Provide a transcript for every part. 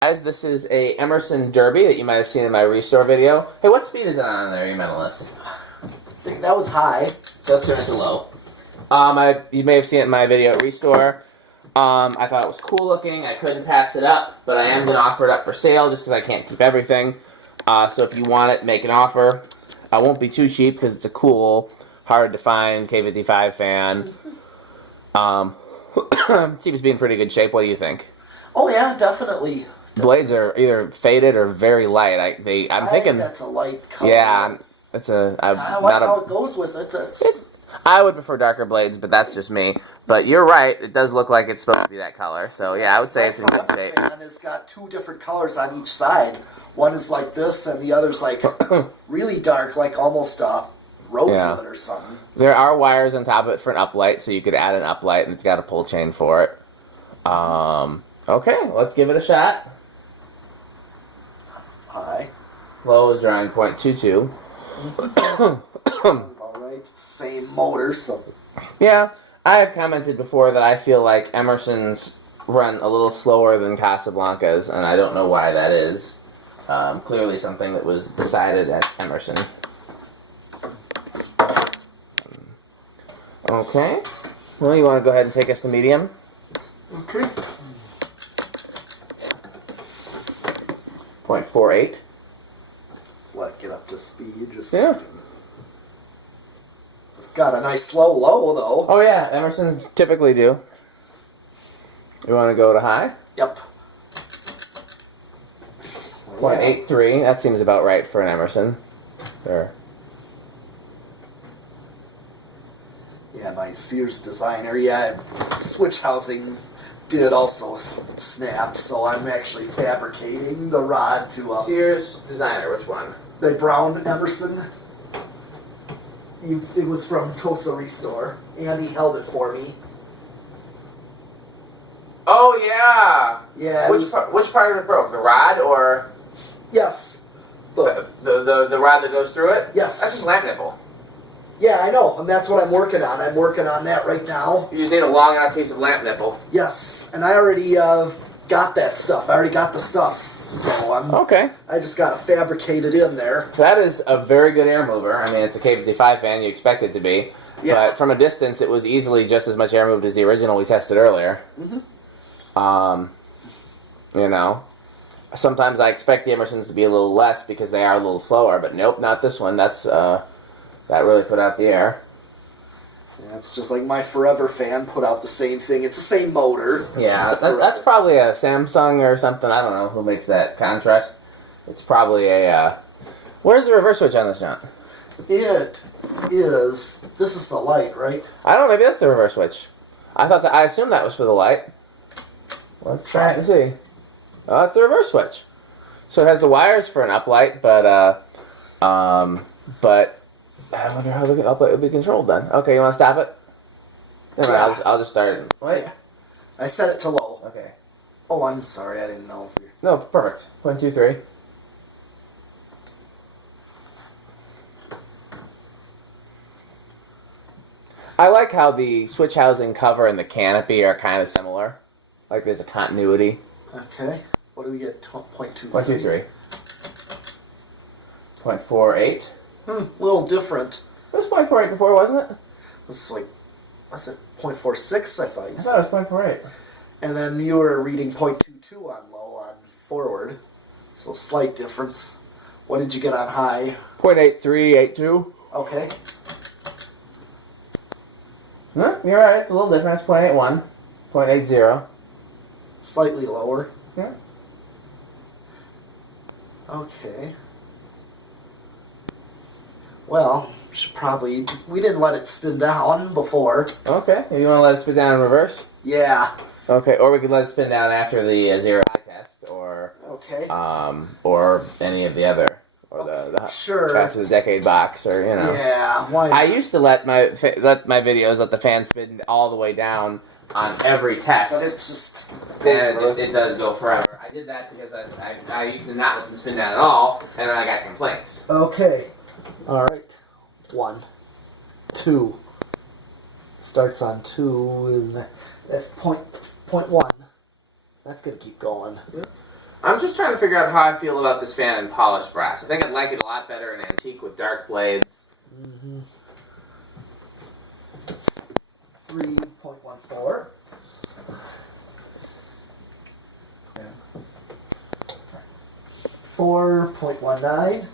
Guys, this is a Emerson Derby that you might have seen in my restore video. Hey, what speed is it on there, you mentalist? I think that was high. So let's turn it to low. You may have seen it in my video at restore. I thought it was cool looking. I couldn't pass it up, but I am going to offer it up for sale just because I can't keep everything. So if you want it, make an offer. I won't be too cheap because it's a cool, hard to find K55 fan. Seems to be in pretty good shape. What do you think? Oh yeah, definitely. Blades are either faded or very light. I'm thinking that's a light color. Yeah, that's a. I like how it goes with it. I would prefer darker blades, but that's just me. But you're right; it does look like it's supposed to be that color. So yeah, I would say it's in good shape. And it's got two different colors on each side. One is like this, and the other's like really dark, like almost rosewood or something. There are wires on top of it for an uplight, so you could add an uplight, and it's got a pull chain for it. Okay, let's give it a shot. High. Low is drawing 0.22. Alright, same motor, so... Yeah, I have commented before that I feel like Emerson's run a little slower than Casablanca's, and I don't know why that is. Clearly something that was decided at Emerson. Okay. Well, you want to go ahead and take us to medium? Okay. 0.48. Let's let it get up to speed. Yeah. It's got a nice slow low, though. Oh, yeah. Emerson's typically do. You want to go to high? Yep. 0.83. That seems about right for an Emerson. There. Yeah, my Sears designer. Yeah, switch housing did also snap, so I'm actually fabricating the rod to... Sears designer, which one? The brown Emerson. It was from Tulsa Restore, and he held it for me. Oh, yeah! Yeah. Which part of it broke? The rod, or... Yes. The rod that goes through it? Yes. That's just lamp nipple. Yeah, I know, and that's what I'm working on. I'm working on that right now. You just need a long enough piece of lamp nipple. Yes, and I already got that stuff. I already got the stuff, so Okay. I just got to fabricate it in there. That is a very good air mover. I mean, it's a K55 fan. You expect it to be. Yeah. But from a distance, it was easily just as much air moved as the original we tested earlier. Mm-hmm. You know, sometimes I expect the Emersons to be a little less because they are a little slower, but nope, not this one. That really put out the air. Yeah, it's just like my Forever fan put out the same thing. It's the same motor. Yeah, that's probably a Samsung or something. I don't know who makes that contrast. It's probably a... Where's the reverse switch on this, John? It is... This is the light, right? I don't know. Maybe that's the reverse switch. I assumed that was for the light. Let's try it and see. Oh, it's the reverse switch. So it has the wires for an uplight, but I wonder how the uplight would be controlled then. Okay, you want to stop it? Never mind, I'll just start it. Wait. Yeah. I set it to low. Okay. Oh, I'm sorry. I didn't know if you're... No, perfect. 0.23. I like how the switch housing cover and the canopy are kind of similar. Like there's a continuity. Okay. What do we get? 0.23. 0.23. 0.48. A little different. It was 0.48 before, wasn't it? It was like, what's it, 0.46, I thought you said. I thought it was 0.48. And then you were reading 0.22 on low on forward. So slight difference. What did you get on high? 0.8382. Okay. No, you're right. It's a little different. It's 0.81. 0.80. Slightly lower. Yeah. Okay. Well, we didn't let it spin down before. Okay, you want to let it spin down in reverse? Yeah. Okay, or we could let it spin down after the zero high test, or or any of the other, or the after the decade box, or you know. Yeah. Why not? I used to let my videos let the fan spin all the way down on every test. But it's just... It does go forever. I did that because I used to not let them spin down at all, and then I got complaints. Okay. Alright. 1. 2. Starts on 2, and that's point 1. That's going to keep going. I'm just trying to figure out how I feel about this fan in polished brass. I think I'd like it a lot better in antique with dark blades. 3.14. 4.19.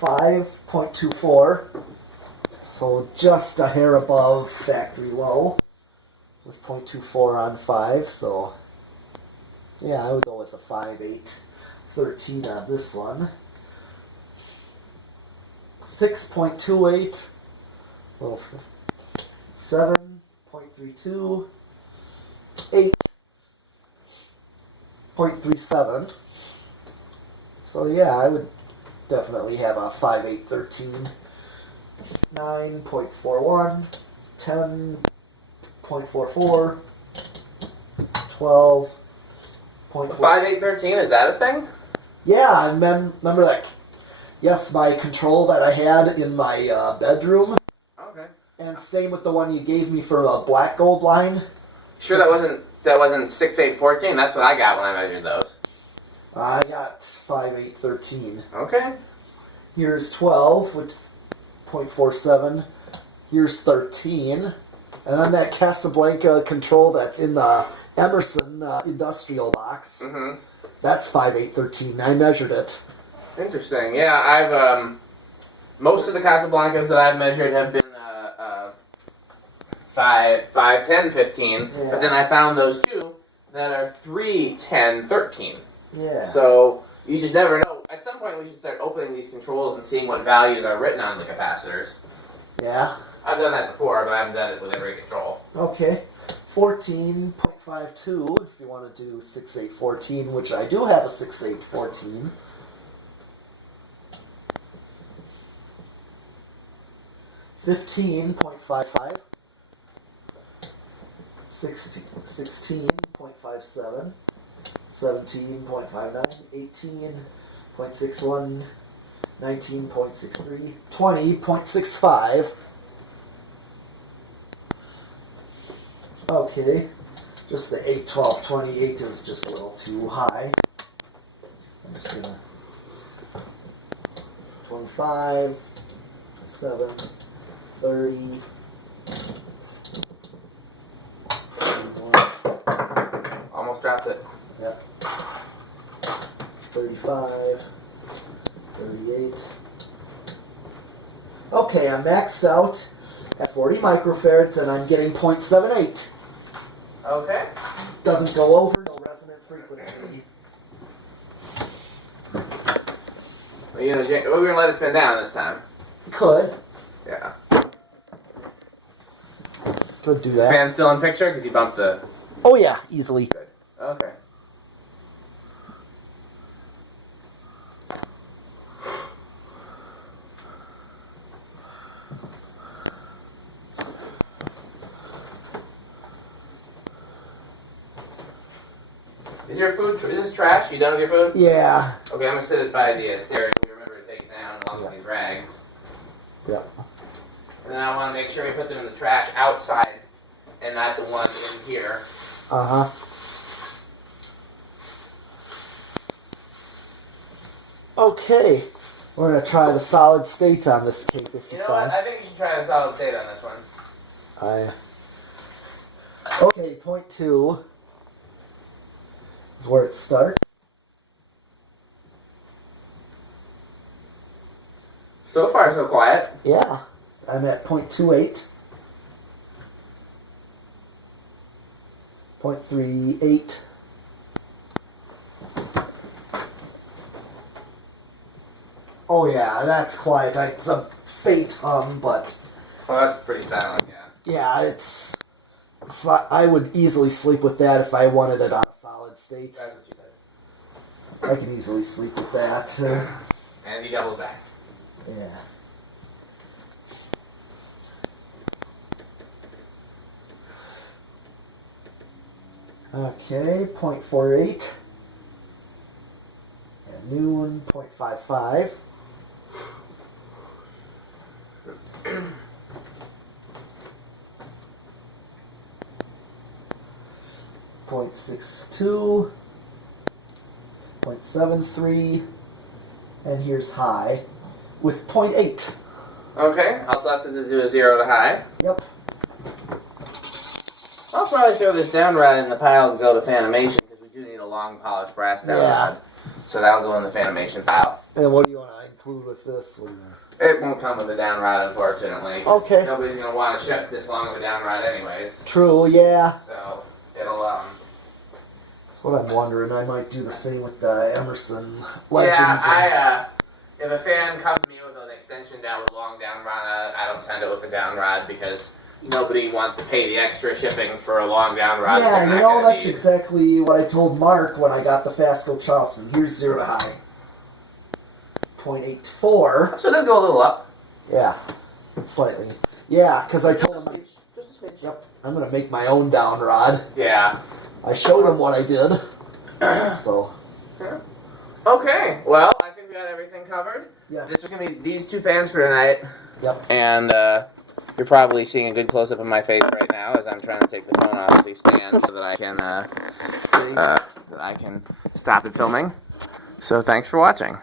5.24. So just a hair above factory low with 0.24 on 5. So yeah, I would go with a 5.813 on this one. 6.28. Well, 7.32. 8.37. So yeah, I would definitely have a 5.813. 9.41. 10.44. 12.4. 5.813, is that a thing? Yeah, I remember that. Yes, my control that I had in my bedroom. Okay. And same with the one you gave me for a black gold line. Sure, that wasn't 6.814. That's what I got when I measured those. I got 5.813. Okay. Here's 12 with 0.47. Here's 13. And then that Casablanca control that's in the Emerson industrial box. Mm-hmm. That's 5.813. I measured it. Interesting. Yeah, I've most of the Casablancas that I've measured have been 5, 10, 15. Yeah. But then I found those two that are 3, 10, 13. Yeah. So you just never know. At some point we should start opening these controls and seeing what values are written on the capacitors. Yeah. I've done that before, but I haven't done it with every control. Okay. 14.52 if you want to do 6.814, which I do have a 6.814. 15.55. 16.57. 17.59. 18.61. 19.63. 20.65. Okay. Just the 8, 12, 28 is just a little too high. I'm just gonna 25, 7, 30, 31, Almost dropped it. yep, 35, 38. Okay, I'm maxed out at 40 microfarads and I'm getting 0.78. Okay. Doesn't go over, no resonant frequency. We're gonna let it spin down this time. Could. Yeah. Could do Is the that. fan still in picture? Because you bumped the... Oh yeah, easily. Good. Okay. Is your food... Is this trash? You done with your food? Yeah. Okay, I'm gonna sit it by the stairs so we remember to take it down along with these rags. Yeah. And then I want to make sure we put them in the trash outside and not the one in here. Uh-huh. Okay. We're going to try the solid state on this K55. You know what? I think you should try a solid state on this one. Okay, point 2 is where it starts. So far, so quiet. Yeah. I'm at 0.28. 0.38. Oh yeah, that's quiet. It's a faint hum, but Well, that's pretty silent, yeah. yeah, it's not, I would easily sleep with that if I wanted it on a solid state. That's what you said. I can easily sleep with that. And you double back. Yeah. Okay, 0.48. At noon, 0.55. 0.62, 0.73, and here's high with 0.8. Okay, all it's left is to do a 0 to high. Yep. I'll probably throw this down rod in the pile to go to Fanimation because we do need a long polished brass down rod. So that'll go in the Fanimation pile. And what do you want to include with this? It won't come with a down rod, unfortunately. Okay. Nobody's going to want to ship this long of a down rod anyways. True, yeah. So it'll, That's what I'm wondering. I might do the same with the Emerson Legends. Yeah, if a fan comes to me with an extension down with a long down rod, I don't send it with a down rod because nobody wants to pay the extra shipping for a long down rod. Yeah, you know, that's exactly what I told Mark when I got the Fasco Charleston. Here's 0 to high. 0.84. So it does go a little up. Yeah, slightly. Yeah, because I told him... Just a switch. Yep, I'm going to make my own down rod. Yeah. I showed him what I did. So... Yeah. Okay, well, I think we got everything covered. Yes. This is going to be these two fans for tonight. Yep. And you're probably seeing a good close-up of my face right now as I'm trying to take the phone off the stand so that I can stop it filming. So thanks for watching.